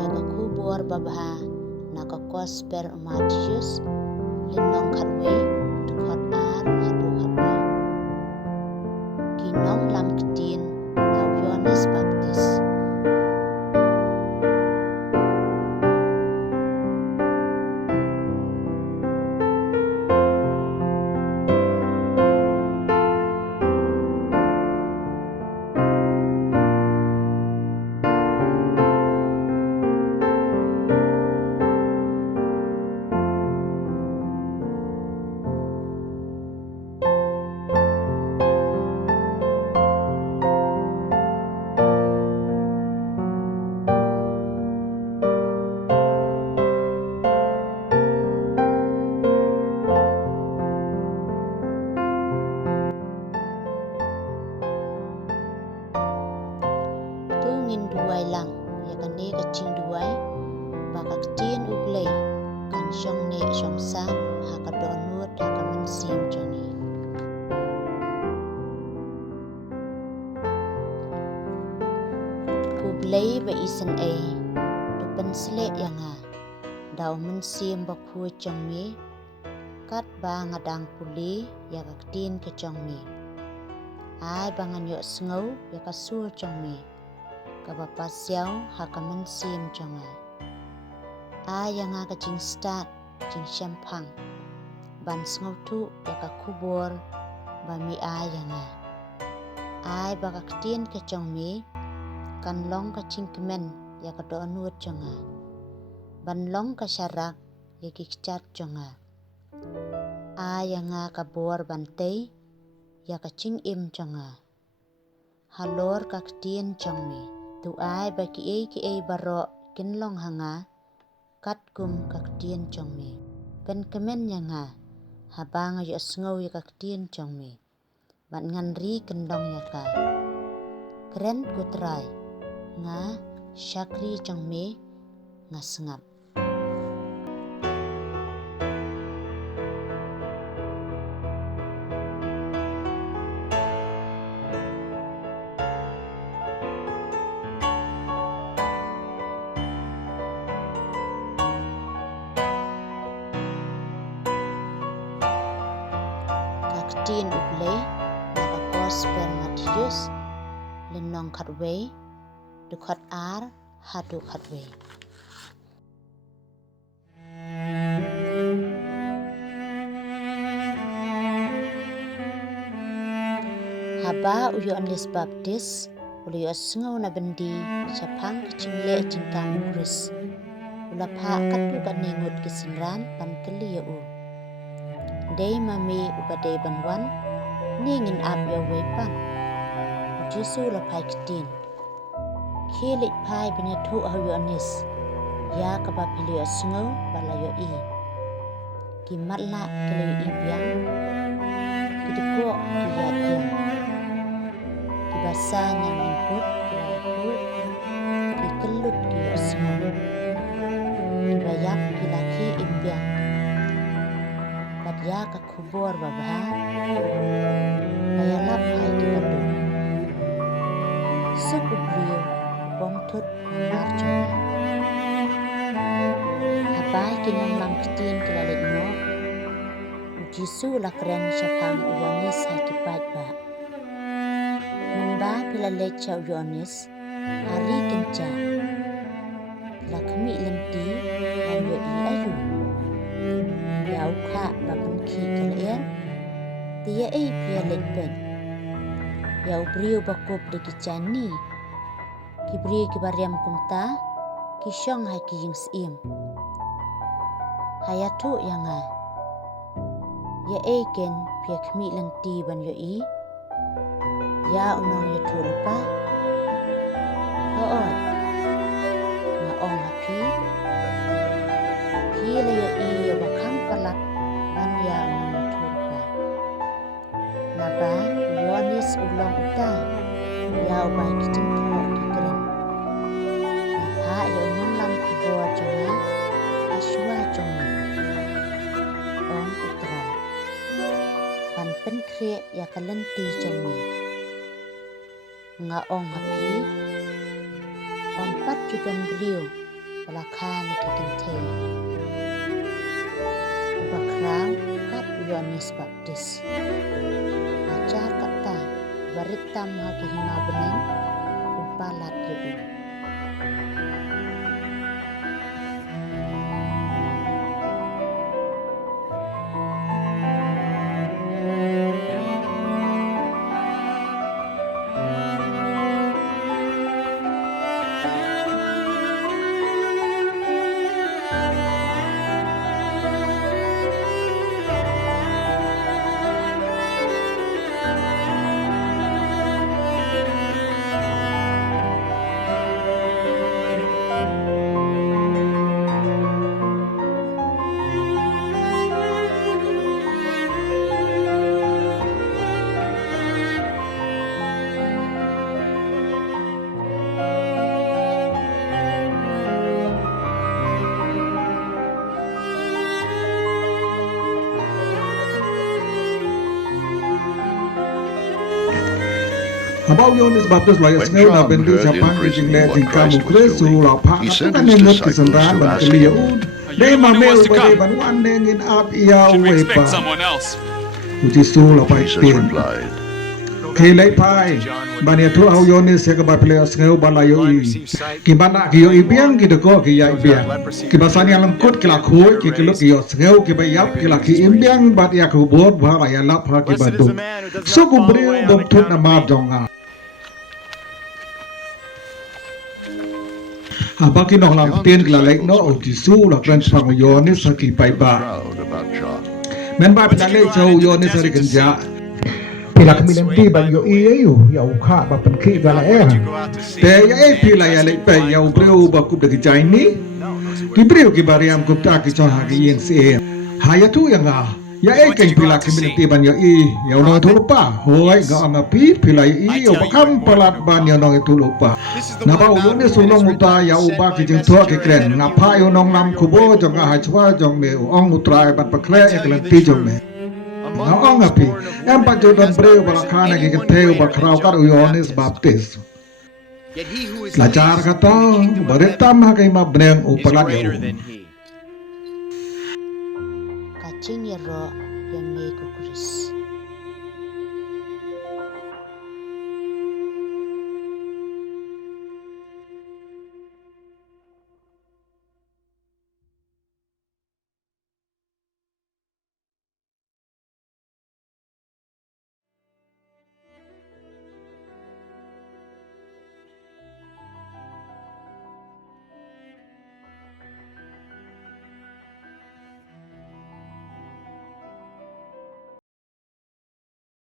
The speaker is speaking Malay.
ya ka kubor babha na ka kosper Matius linong khatwe tukhat ar hatu khatwe kinong lam ktin nau Yohanes Baptis ngin duai lang ya kan ne ka ching duai ba ka tin uglei kan shong ne shong sa ha ka don nuot ha ka man sim chani uglei ba isen ai tu pen sle yang ha dau man sim ba khu chong mi kat ba ngadang puli ya ka tin ke chong mi ai ba ngan yo sngo ya ka su chong mi ka ba pasiao ha ka man sim chonga ai yang ka ching start ching champang ban sngo tu ya ka kubor ba mi ai yang ai ba ka tin ke chong mi kan long ka ching kemen ya ka do nuot chonga ban long ka sharak ya ki chat chonga ai yang ka bor ban te ya ka ching im chonga halor ka tin chong mi tu ai ba ki e baro kin long hanga kat kum ka tin chong mi kan kemen yanga habang yo sngo ya ka tin chong mi ban ngan ri kan long ya ka kren ku trai nga shakri chong mi nga sngap tin uglei na ka kosper Matius linong khatwe tukhat ar hatu khatwe haba Yohanes Baptis uli osngo na bendi chapang kichingle cingkam Kris ulapha katu kan nengut kisinran pan keliu dei mami ubade banwan ningin ap yo wepan Jesu la pai kitin khilik pai benya thu ha Yohanes ya ka ba pilio sngo bala yo i ki matla kele i biang ki deko ki ya biang ki basa nyang input ki la ku ki kelut ki yo sngo ki bayap ki la ki i biang bat ya ka kubor babha bayalap hai ki kadu sukubrio bom thut mar chona habai ki nong lam kitin ki la le no Jesu la kren chapang Yohanes hai ki pat ba mamba ki la le chau Yohanes hari kenca la kami lenti dan yo i ayu yau kha ba ban khi kalen tia ei pia let pen yau brio ba kop de ki chani ki bri ki bariam kumta ki shong hai ki ying sim hayatu yanga ya eken pia khmi lenti ban yo i ya unong ya thulpa hoot ma ong happy phi le yo i yo ba kham palat ban ya unong thulpa na ba Yohanes ulong uta yau ba kitin tho ki kren ha yo nong lam kubor chonga aswa chonga ong utra pan pen kre ya kalenti chonga nga ong happy ong pat chuban brio Balakhan ikikintay. Ubakrang kat Yohanes Baptis. Ajar kata baritam hakihinga beneng upalat yoi. Habang Yohanes Baptis layas ngayon na bendi sa pangkijing leting kamu kresu lapa kan nengut kesenran ban keliyaud dai mamel bade banuan nengin ap iya wepa uji su lapa itin kelai pai bania tu au Yohanes ya kebat peleas ngayon balayo i kibana kiyo ibiang kideko kiya ibiang kibasani alam kut kila koi kikeluk kiyo ngayon kibayap kila ki imbiang bat ya kubot bahwa ya lap ha kibadu so kubriu bomtut nama jonga Abaki nok lam tien glalek no otisu la kran pang Yohanes saki pai ba men ba pinale chau Yohanes sari ganja pila kamilen ti ban yo iyo ya ukha ba pen ki gala te ya pila ya le pe ya ubreu ba kup de jaini ki breu ki bariam kup ta ki chon ha ki yen se ha ya tu ya nga ya kai pila kamilen ti ban yo ya no tu lupa hoi ga ama pi pila yo ba kam palat ban yo no tu lupa na ba Yohanes sulong uta ya uba ki jing thua ki kren na pha yo nong lam kubo jong ha chwa jong me ong utrai bat pakle eklen ti jong me na ong api em pa jodon breu balakana ki ketheu ba khrau kar Yohanes Baptis lajar kata baritam ha kai ma breng upalat yo Kacing ya ro yang me kukuris.